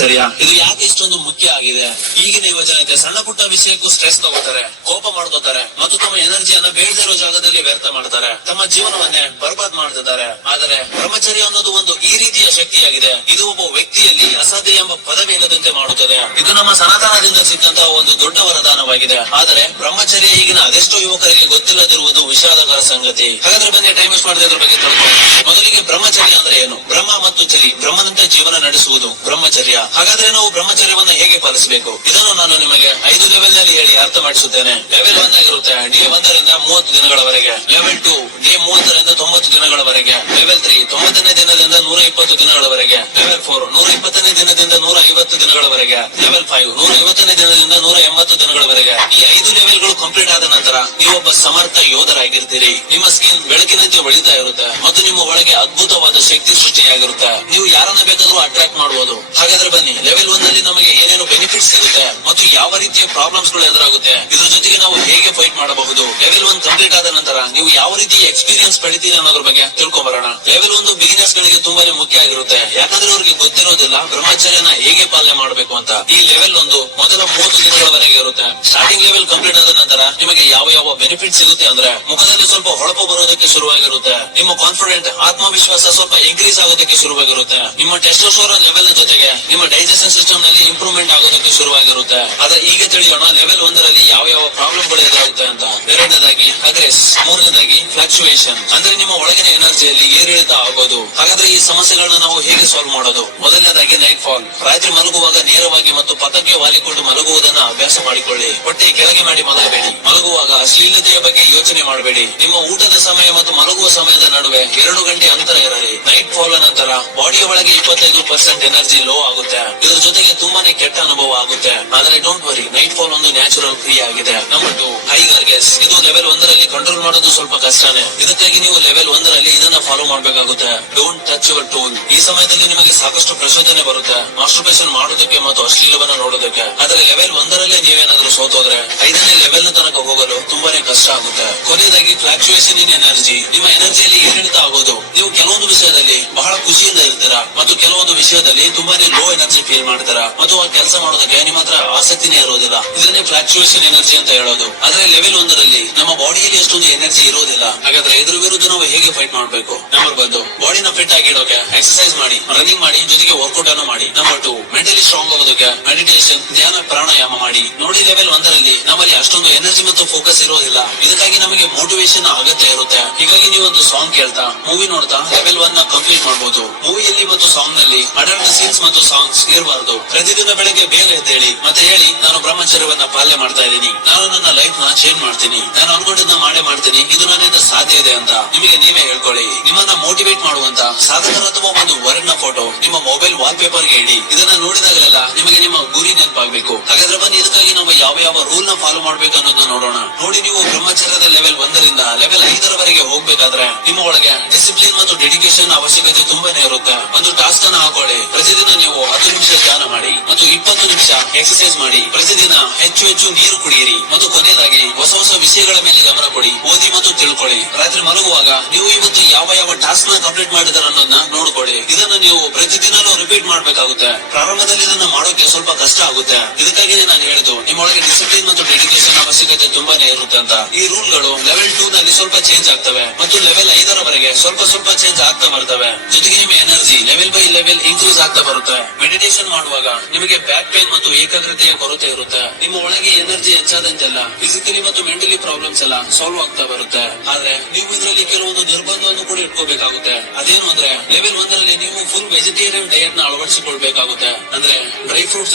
ಸರಿಯಾ? ಇದು ಯಾಕೆ ಇಷ್ಟೊಂದು ಮುಖ್ಯ ಆಗಿದೆ? ಈಗಿನ ಯುವಜನತೆ ಸಣ್ಣ ಪುಟ್ಟ ವಿಷಯಕ್ಕೂ ಸ್ಟ್ರೆಸ್ ತಗೋತಾರೆ, ಕೋಪ ಮಾಡ್ಕೋತಾರೆ ಮತ್ತು ತಮ್ಮ ಎನರ್ಜಿಯನ್ನ ಬೇಡದಿರೋ ಜಾಗದಲ್ಲಿ ವ್ಯರ್ಥ ಮಾಡ್ತಾರೆ, ತಮ್ಮ ಜೀವನವನ್ನೇ ಬರ್ಬಾದ್ ಮಾಡ್ತಿದ್ದಾರೆ. ಆದರೆ ಬ್ರಹ್ಮಚರ್ಯ ಅನ್ನೋದು ಒಂದು ಈ ರೀತಿಯ ಶಕ್ತಿಯಾಗಿದೆ. ಇದು ಒಬ್ಬ ವ್ಯಕ್ತಿಯಲ್ಲಿ ಅಸಾಧ್ಯ ಎಂಬ ಪದವೇ ಇಲ್ಲದಂತೆ ಮಾಡುತ್ತದೆ. ಇದು ನಮ್ಮ ಸನಾತನದಿಂದ ಸಿಕ್ಕಂತಹ ಒಂದು ದೊಡ್ಡ ವರದಾನವಾಗಿದೆ. ಆದರೆ ಬ್ರಹ್ಮಚರ್ಯ ಈಗಿನ ಅದೆಷ್ಟೋ ಯುವಕರಿಗೆ ಗೊತ್ತಿಲ್ಲದಿರುವುದು ವಿಷಾದಕರ ಸಂಗತಿ. ಹಾಗಾದ್ರೆ ಬನ್ನಿ ಟೈಮ್ ವೇಸ್ಟ್ ಮಾಡಿದ ಬಗ್ಗೆ ತಿಳ್ಕೊಳ್ಳೋಣ. ಮೊದಲಿಗೆ ಬ್ರಹ್ಮಚರ್ಯ ಅಂದ್ರೆ ಏನು? ಬ್ರಹ್ಮ ಮತ್ತು ಚರಿ, ಬ್ರಹ್ಮನಂತೆ ಜೀವನ ನಡೆಸುವುದು ಬ್ರಹ್ಮಚರ್ಯ. ಹಾಗಾದ್ರೆ ನಾವು ಬ್ರಹ್ಮಚರ್ಯವನ್ನ ಹೇಗೆ ಪಾಲಿಸಬೇಕು? ಇದನ್ನು ನಾನು ನಿಮಗೆ 5 ಲೆವೆಲ್ ನಲ್ಲಿ ಹೇಳಿ ಅರ್ಥ ಮಾಡಿಸುತ್ತೇನೆ. ಲೆವೆಲ್ 1 ಆಗಿರುತ್ತೆ ಡೇ 1 ರಿಂದ 30 ದಿನಗಳವರೆಗೆ. ಲೆವೆಲ್ 2 ಡೇ 30 ರಿಂದ 90 ದಿನಗಳವರೆಗೆ. ಲೆವೆಲ್ 3 90ನೇ ದಿನದಿಂದ 120 ದಿನಗಳವರೆಗೆ. ಲೆವೆಲ್ 4 120ನೇ ದಿನದಿಂದ 150 ದಿನಗಳವರೆಗೆ. ಲೆವೆಲ್ 5 150ನೇ ದಿನದಿಂದ 180 ದಿನಗಳವರೆಗೆ. ಈ 5 ಲೆವೆಲ್ಗಳು ಕಂಪ್ಲೀಟ್ ಆದ ನಂತರ ನೀವೊಬ್ಬ ಸಮರ್ಥ ಯೋಧರಾಗಿರ್ತೀರಿ. ನಿಮ್ಮ ಸ್ಕಿನ್ ಬೆಳಕಿನಂತೆ ಹೊಳಿತಾ ಇರುತ್ತೆ ಮತ್ತು ನಿಮ್ಮ ಒಳಗೆ ಅದ್ಭುತವಾದ ಶಕ್ತಿ ಸೃಷ್ಟಿಯಾಗಿರುತ್ತೆ. ನೀವು ಯಾರನ್ನ ಬೇಕಾದ್ರೂ ಅಟ್ರಾಕ್ಟ್ ಮಾಡಬಹುದು. ಹಾಗಾದ್ರೆ ಬನ್ನಿ, ಲೆವೆಲ್ 1 ನಲ್ಲಿ ನಮಗೆ ಏನೇನು ಬೆನಿಫಿಟ್ಸ್ ಸಿಗುತ್ತೆ ಮತ್ತು ಯಾವ ರೀತಿಯ ಪ್ರಾಬ್ಲಮ್ಸ್ ಗಳು ಎದುರಾಗುತ್ತೆ, ಇದ್ರ ಜೊತೆಗೆ ನಾವು ಹೇಗೆ ಫೈಟ್ ಮಾಡಬಹುದು. ಲೆವೆಲ್ 1 ಕಂಪ್ಲೀಟ್ ಆದ ನಂತರ ನೀವು ಯಾವ ರೀತಿ ಎಕ್ಸ್ಪೀರಿಯನ್ಸ್ ಪಡಿತೀರಿ ಅನ್ನೋದ್ರ ಬಗ್ಗೆ ತಿಳ್ಕೊಂಬರೋಣ. ಲೆವೆಲ್ 1 ಬಿಗಿನರ್ಸ್ ಗಳಿಗೆ ತುಂಬಾನೇ ಮುಖ್ಯ ಆಗಿರುತ್ತೆ. ಯಾಕಂದ್ರೆ ಅವ್ರಿಗೆ ಗೊತ್ತಿರೋದಿಲ್ಲ ಬ್ರಹ್ಮಚರ್ಯನ ಹೇಗೆ ಪಾಲನೆ ಮಾಡಬೇಕು ಅಂತ. ಈ ಲೆವೆಲ್ 1 ಮೊದಲ 30 ದಿನಗಳವರೆಗೆ ಇರುತ್ತೆ. ಸ್ಟಾರ್ಟಿಂಗ್ ಲೆವೆಲ್ ಕಂಪ್ಲೀಟ್ ಆದ ನಂತರ ನಿಮಗೆ ಯಾವ ಬೆನಿಫಿಟ್ ಸಿಗುತ್ತೆ ಅಂದ್ರೆ, ಮುಖದಲ್ಲಿ ಸ್ವಲ್ಪ ಹೊಳಪು ಬರೋದಕ್ಕೆ ಶುರುವಾಗಿರುತ್ತೆ. ನಿಮ್ಮ ಕಾನ್ಫಿಡೆಂಟ್ ಆತ್ಮವಿಶ್ವಾಸ ಸ್ವಲ್ಪ ಇನ್ಕ್ರೀಸ್ ಆಗೋದಕ್ಕೆ ಶುರುವಾಗಿರುತ್ತೆ. ನಿಮ್ಮ ಟೆಸ್ಟೋಸ್ಟೆರಾನ್ ಲೆವೆಲ್ ಜೊತೆಗೆ ನಿಮ್ಮ ಡೈಜೆಷನ್ ಸಿಸ್ಟಮ್ ನಲ್ಲಿ ಇಂಪ್ರೂವ್ಮೆಂಟ್ ಆಗೋದಕ್ಕೆ ಶುರುವಾಗಿರುತ್ತೆ. ಆದ್ರೆ ಈಗ ತಿಳಿಯೋಣ ಲೆವೆಲ್ 1 ರಲ್ಲಿ ಯಾವ ಪ್ರಾಬ್ಲಮ್ ಗಳು ಎದುರಾಗುತ್ತೆ ಅಂತ. ಎರಡನೇದಾಗಿ ಅಗ್ರೆಸ್, ಮೂರನೇದಾಗಿ ಫ್ಲಕ್ಚುಯೇಷನ್, ಅಂದ್ರೆ ನಿಮ್ಮ ಒಳಗಿನ ಎನರ್ಜಿಯಲ್ಲಿ ಏರಿಳಿತ ಆಗೋದು. ಹಾಗಾದ್ರೆ ಈ ಸಮಸ್ಯೆಗಳನ್ನ ನಾವು ಹೇಗೆ ಸಾಲ್ವ್ ಮಾಡೋದು? ಮೊದಲನೇದಾಗಿ ನೈಟ್ ಫಾಲ್, ರಾತ್ರಿ ಮಲಗುವಾಗ ನೇರವಾಗಿ ಮತ್ತು ಪಕ್ಕಕ್ಕೆ ವಾಲಿಕೊಂಡು ಮಲಗುವುದನ್ನ ಅಭ್ಯಾಸ ಮಾಡಿಕೊಳ್ಳಿ. ಹೊಟ್ಟೆ ಕೆಳಗೆ ಮಾಡಿ ಮಲಗಬೇಡಿ. ಮಲಗುವಾಗ ಅಶ್ಲೀಲತೆಯ ಬಗ್ಗೆ ಯೋಚನೆ ಮಾಡಬೇಡಿ. ನಿಮ್ಮ ಊಟದ ಸಮಯ ಮತ್ತು ಮಲಗುವ ಸಮಯದ ನಡುವೆ 2 ಗಂಟೆ ಅಂತರ ಇರಲಿ. ನೈಟ್ ಫಾಲ್ ನಂತರ ಬಾಡಿಯ ಒಳಗೆ 25% ಎನರ್ಜಿ ಲೋ ಆಗುತ್ತೆ. ಇದ್ರ ಜೊತೆಗೆ ತುಂಬಾನೇ ಕೆಟ್ಟ ಅನುಭವ ಆಗುತ್ತೆ. ಆದ್ರೆ ಡೋಂಟ್ ವರಿ, ನೈಟ್ ಫಾಲ್ ಒಂದು ನ್ಯಾಚುರಲ್ ಕ್ರಿಯೆ ಆಗಿದೆ. ನಂಬರ್ 2 ಹೈ ಗರ್ಗೆಸ್, ಇದು ಲೆವೆಲ್ 1 ರಲ್ಲಿ ಕಂಟ್ರೋಲ್ ಮಾಡೋದು ಸ್ವಲ್ಪ ಕಷ್ಟನೇ. ಇದಕ್ಕಾಗಿ ನೀವು ಲೆವೆಲ್ 1 ರಲ್ಲಿ ಇದನ್ನ ಫಾಲೋ ಮಾಡಬೇಕಾಗುತ್ತೆ. Don't touch your tool. ಈ ಸಮಯದಲ್ಲಿ ನಿಮಗೆ ಸಾಕಷ್ಟು ಪ್ರಚೋದನೆ ಬರುತ್ತೆ ಮಾಸ್ಟರ್ಬೇಷನ್ ಮಾಡೋದಕ್ಕೆ ಮತ್ತು ಅಶ್ಲೀಲವನ್ನ ನೋಡೋದಕ್ಕೆ. ಆದ್ರೆ ಲೆವೆಲ್ 1 ರಲ್ಲೇ ನೀವೇನಾದ್ರೂ ಸೋತೋದ್ರೆ 5ನೇ ಲೆವೆಲ್ ತನಕ ಹೋಗಲು ತುಂಬಾನೇ ಕಷ್ಟ ಆಗುತ್ತೆ. ಕೊನೆಯದಾಗಿ ಫ್ಲಕ್ಚುಯೇಷನ್ ಇನ್ ಎನರ್ಜಿ, ನಿಮ್ಮ ಎನರ್ಜಿಯಲ್ಲಿ ಏರಿಳಿತ ಆಗೋದು. ನೀವು ಕೆಲವೊಂದು ವಿಷಯದಲ್ಲಿ ಬಹಳ ಖುಷಿಯಿಂದ ಇರ್ತೀರಾ ಮತ್ತು ಕೆಲವೊಂದು ವಿಷಯದಲ್ಲಿ ತುಂಬಾನೇ ಲೋ ಎನರ್ಜಿ ಫೀಲ್ ಮಾಡ್ತೀರಾ ಮತ್ತು ಆ ಕೆಲಸ ಮಾಡೋದಕ್ಕೆ ನಿಮ್ಮ ಹತ್ರ ಆಸಕ್ತಿನೇ ಇರೋದಿಲ್ಲ. ಇದನ್ನೇ ಫ್ಲಕ್ಚುಯೇಷನ್ ಎನರ್ಜಿ ಅಂತ ಹೇಳೋದು. ಆದ್ರೆ ಲೆವೆಲ್ 1 ರಲ್ಲಿ ನಮ್ಮ ಬಾಡಿಯಲ್ಲಿ ಅಷ್ಟೊಂದು ಎನರ್ಜಿ ಇರೋದಿಲ್ಲ. ಹಾಗಾದ್ರೆ ಇದ್ರ ವಿರುದ್ಧ ನಾವು ಹೇಗೆ ಫೈಟ್ ಮಾಡಬೇಕು? ನಂಬರ್ 1 ಬಾಡಿನ ಫಿಟ್ ಆಗಿ ಇಡೋಕೆ ಎಕ್ಸರ್ಸೈಸ್ ಮಾಡಿ, ರನ್ನಿಂಗ್ ಮಾಡಿ, ಜೊತೆಗೆ ವರ್ಕೌಟ್ ಅನ್ನು ಮಾಡಿ. ನಂಬರ್ 2 ಮೆಂಟಲಿ ಸ್ಟ್ರಾಂಗ್ ಆಗೋದಕ್ಕೆ ಮೆಡಿಟೇಷನ್, ಧ್ಯಾನ, ಪ್ರಾಣಾಯಾಮ ಮಾಡಿ. ನೋಡಿ ಲೆವೆಲ್ 1 ರಲ್ಲಿ ನಮ್ಮಲ್ಲಿ ಅಷ್ಟೊಂದು ಎನರ್ಜಿ ಮತ್ತು ಫೋಕಸ್ ಇರೋದಿಲ್ಲ. ಇದಕ್ಕಾಗಿ ನಮಗೆ ಮೋಟಿವೇಶನ್ ಅಗತ್ಯ ಇರುತ್ತೆ. ಹೀಗಾಗಿ ನೀವೊಂದು ಸಾಂಗ್ ಕೇಳ್ತಾ, ಮೂವಿ ನೋಡ್ತಾ ಲೆವೆಲ್ 1 ನ ಕಂಪ್ಲೀಟ್ ಮಾಡಬಹುದು. ಮೂವಿಯಲ್ಲಿ ಮತ್ತು ಸಾಂಗ್ ನಲ್ಲಿ ಅಡಲ್ಟ್ ಸೀನ್ಸ್ ಮತ್ತು ಸಾಂಗ್ಸ್ ಇರಬಾರ್ದು. ಪ್ರತಿದಿನ ಬೆಳಗ್ಗೆ ಬೇಗ ಎದ್ದೇಳಿ ಮತ್ತೆ ಹೇಳಿ, ನಾನು ಬ್ರಹ್ಮಚರ್ಯವನ್ನ ಪಾಲನೆ ಮಾಡ್ತಾ ಇದ್ದೀನಿ, ನಾನು ನನ್ನ ಲೈಫ್ ನ ಚೇಂಜ್ ಮಾಡ್ತೀನಿ, ನಾನು ಅನ್ಕೊಂಡಿದ್ದನ್ನ ಮಾಡೇ ಮಾಡ್ತೀನಿ, ಇದು ನನ್ನಿಂದ ಸಾಧ್ಯ ಇದೆ ಅಂತ ನಿಮಗೆ ನೀವೇ ಹೇಳ್ಕೊಳ್ಳಿ. ನಿಮ್ಮನ್ನ ಮೋಟಿವೇಟ್ ಮಾಡುವಂತ ಸಾಧಕರ ಅಥವಾ ಒಂದು ವರ್ಡ್ ನ ಫೋಟೋ ನಿಮ್ಮ ಮೊಬೈಲ್ ವಾಲ್ ಪೇಪರ್ ಗೆ ಇಡಿ. ಇದನ್ನ ನೋಡಿದಾಗಲೆಲ್ಲ ನಿಮಗೆ ನಿಮ್ಮ ಗುರಿ ನೆನಪಾಗಬೇಕು. ಹಾಗಾದ್ರೆ ಬನ್ನಿ, ಇದಕ್ಕಾಗಿ ನಾವು ಯಾವ ರೂಲ್ ನ ಫಾಲೋ ಮಾಡ್ಬೇಕು ಅನ್ನೋದನ್ನ ನೋಡೋಣ. ನೋಡಿ, ನೀವು ಬ್ರಹ್ಮಚರ್ಯದ ಲೆವೆಲ್ 1 ರಿಂದ ಲೆವೆಲ್ 5 ರವರೆಗೆ ಹೋಗ್ಬೇಕಾದ್ರೆ ನಿಮ್ಮ ಒಳಗೆ ಡಿಸಿಪ್ಲಿನ್ ಮತ್ತು ಡೆಡಿಕೇಶನ್ ಅವಶ್ಯಕತೆ ತುಂಬಾನೇ ಇರುತ್ತೆ. ಒಂದು ಟಾಸ್ಕ್ ಅನ್ನ ಹಾಕೊಳ್ಳಿ. ಪ್ರತಿದಿನ ನೀವು 10 ನಿಮಿಷ ಧ್ಯಾನ ಮಾಡಿ ಮತ್ತು 20 ನಿಮಿಷ ಎಕ್ಸರ್ಸೈಸ್ ಮಾಡಿ. ಪ್ರತಿದಿನ ಹೆಚ್ಚು ನೀರು ಕುಡಿಯಿರಿ ಮತ್ತು ಕೊನೆಯದಾಗಿ ಹೊಸ ವಿಷಯಗಳ ಮೇಲೆ ಗಮನ ಕೊಡಿ. ಓದಿ ಮತ್ತು ತಿಳ್ಕೊಳ್ಳಿ. ರಾತ್ರಿ ಮಲಗುವಾಗ ನೀವು ಇವತ್ತು ಯಾವ ಟಾಸ್ಕ್ ನ ಕಂಪ್ಲೀಟ್ ಮಾಡಿದಾರ ಅನ್ನೋದನ್ನ ನೋಡ್ಕೊಳ್ಳಿ. ಇದನ್ನ ನೀವು ಪ್ರತಿದಿನನೂ ರಿಪೀಟ್ ಮಾಡ್ಬೇಕಾಗುತ್ತೆ. ಪ್ರಾರಂಭದಲ್ಲಿ ಇದನ್ನ ಮಾಡೋಕೆ ಸ್ವಲ್ಪ ಕಷ್ಟ ಆಗುತ್ತೆ. ಇದಕ್ಕಾಗಿ ನಾನು ಹೇಳಿದ್ದು, ನಿಮ್ಮೊಳಗೆ ಡಿಸಿಪ್ಲಿನ್ ಮತ್ತು ಡೆಡಿಕೇಶನ್ ಅವಶ್ಯಕತೆ ತುಂಬಾನೇ ಇರುತ್ತೆ ಅಂತ. ಈ ರೂಲ್ ಗಳು ಲೆವೆಲ್ 2 ನಲ್ಲಿ ಸ್ವಲ್ಪ ಚೇಂಜ್ ಆಗ್ತವೆ ಮತ್ತು ಲೆವೆಲ್ 5 ರವರೆಗೆ ಸ್ವಲ್ಪ ಚೇಂಜ್ ಆಗ್ತಾ ಬರ್ತವೆ. ಜೊತೆಗೆ ನಿಮ್ಮ energy level by level increase ಆಗ್ತಾ ಬರುತ್ತೆ. ಮೆಡಿಟೇಷನ್ ಮಾಡುವಾಗ ನಿಮಗೆ ಬ್ಯಾಕ್ ಪೇನ್ ಮತ್ತು ಏಕಾಗ್ರತೆಯ ಕೊರತೆ ಇರುತ್ತೆ. ನಿಮ್ಮ ಒಳಗೆ ಎನರ್ಜಿ ಹೆಚ್ಚಾದಂತೆಲ್ಲ ಫಿಸಿಕಲಿ ಮತ್ತು ಮೆಂಟಲಿ ಪ್ರಾಬ್ಲಮ್ಸ್ ಎಲ್ಲ ಸಾಲ್ವ್ ಆಗ್ತಾ ಬರುತ್ತೆ. ಆದ್ರೆ ನೀವು ಇದರಲ್ಲಿ ಕೆಲವೊಂದು ನಿರ್ಬಂಧವನ್ನು ಕೂಡ ಇಟ್ಕೋಬೇಕಾಗುತ್ತೆ. ಅದೇನು ಅಂದ್ರೆ, ಲೆವೆಲ್ 1 ರಲ್ಲಿ ನೀವು ಫುಲ್ ವೆಜಿಟೇರಿಯನ್ ಡಯಟ್ ನ ಅಳವಡಿಸಿಕೊಳ್ಬೇಕಾಗುತ್ತೆ. ಅಂದ್ರೆ ಡ್ರೈ ಫ್ರೂಟ್ಸ್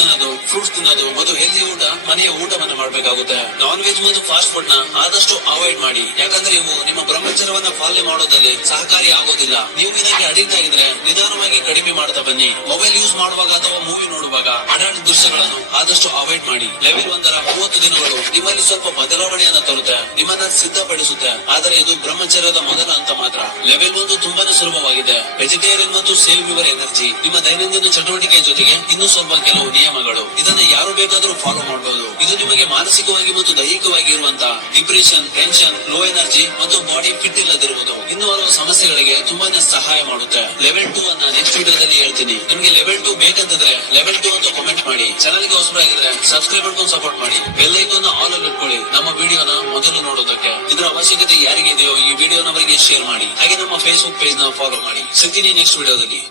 ತಿನ್ನೋದು ಮತ್ತು ಹೆಲ್ದಿ ಊಟ, ಮನೆಯ ಊಟವನ್ನು ಮಾಡಬೇಕಾಗುತ್ತೆ. ನಾನ್ ವೆಜ್ ಮತ್ತು ಫಾಸ್ಟ್ ಫುಡ್ ನ ಆದಷ್ಟು ಅವಾಯ್ಡ್ ಮಾಡಿ. ಯಾಕಂದ್ರೆ ಇವು ನಿಮ್ಮ ಬ್ರಹ್ಮಚರ್ಯವನ್ನ ಪಾಲನೆ ಮಾಡೋದಲ್ಲಿ ಸಹಕಾರಿ ಆಗೋದಿಲ್ಲ. ನೀವು ಇದಕ್ಕೆ ಅಡಿಕ್ಟ್ ಆಗಿದ್ರೆ ನಿಧಾನವಾಗಿ ಕಡಿಮೆ ಮಾಡ್ತಾ ಬನ್ನಿ. ಮೊಬೈಲ್ ಯೂಸ್ ಮಾಡುವಾಗ ಅಥವಾ ಮೂವಿ ನೋಡುವಾಗ ಅಡಲ್ಟ್ ದೃಶ್ಯಗಳನ್ನು ಆದಷ್ಟು ಅವಾಯ್ಡ್ ಮಾಡಿ. ಲೆವೆಲ್ 1ರ 30 ದಿನಗಳು ನಿಮ್ಮಲ್ಲಿ ಸ್ವಲ್ಪ ಬದಲಾವಣೆಯನ್ನ ತರುತ್ತೆ, ನಿಮ್ಮನ್ನ ಸಿದ್ಧಪಡಿಸುತ್ತೆ. ಆದರೆ ಇದು ಬ್ರಹ್ಮಚರ್ಯದ ಮೊದಲ ಹಂತ ಮಾತ್ರ. ಲೆವೆಲ್ 1 ತುಂಬಾನೇ ಸುಲಭವಾಗಿದೆ. ವೆಜಿಟೇರಿಯನ್ ಮತ್ತು ಸೇವ್ ಯುವರ್ ಎನರ್ಜಿ. ನಿಮ್ಮ ದೈನಂದಿನ ಚಟುವಟಿಕೆ ಜೊತೆಗೆ ಇನ್ನೂ ಸ್ವಲ್ಪ ಕೆಲವು ನಿಯಮಗಳು. ಇದನ್ನ ಯಾರು ಬೇಕಾದ್ರೂ ಫಾಲೋ ಮಾಡಬಹುದು. ಇದು ನಿಮಗೆ ಮಾನಸಿಕವಾಗಿ ಮತ್ತು ದೈಹಿಕವಾಗಿ ಇರುವಂತಹ ಡಿಪ್ರೆಷನ್, ಟೆನ್ಷನ್, ಲೋ ಎನರ್ಜಿ ಮತ್ತು ಬಾಡಿ ಫಿಟ್ ಇಲ್ಲದಿರುವುದು ಇನ್ನೂ ಹಲವು ಸಮಸ್ಯೆಗಳಿಗೆ ತುಂಬಾನೇ ಸಹಾಯ ಮಾಡುತ್ತೆ. ಲೆವೆಲ್ 2 ಅನ್ನ ನೆಕ್ಸ್ಟ್ ವಿಡಿಯೋದಲ್ಲಿ ಹೇಳ್ತೀನಿ. ನಿಮ್ಗೆ ಲೆವೆಲ್ 2 ಬೇಕಂತಂದ್ರೆ ಲೆವೆಲ್ 2 ಅಂತ ಕಾಮೆಂಟ್ ಮಾಡಿ. ಚಾನಲ್ ಗೆ ಹೊಸಬರಾಗಿದ್ರೆ ಸಬ್ಸ್ಕ್ರೈಬ್ ಮಾಡ್ಕೊಂಡು ಸಪೋರ್ಟ್ ಮಾಡಿ. ಬೆಲ್ ಐಕಾನ್ ಆಲ್ ಅಲ್ಲಿ ಇಟ್ಕೊಳ್ಳಿ ನಮ್ಮ ವಿಡಿಯೋನ ಮೊದಲು ನೋಡೋದಕ್ಕೆ. ಇದರ ಅವಶ್ಯಕತೆ ಯಾರಿಗೆ ಇದೆಯೋ ಈ ವಿಡಿಯೋನ ಅವರಿಗೆ ಶೇರ್ ಮಾಡಿ. ಹಾಗೆ ನಮ್ಮ ಫೇಸ್ಬುಕ್ ಪೇಜ್ ನ ಫಾಲೋ ಮಾಡಿ. ಸಿಗ್ತೀನಿ ನೆಕ್ಸ್ಟ್ ವಿಡಿಯೋದಲ್ಲಿ.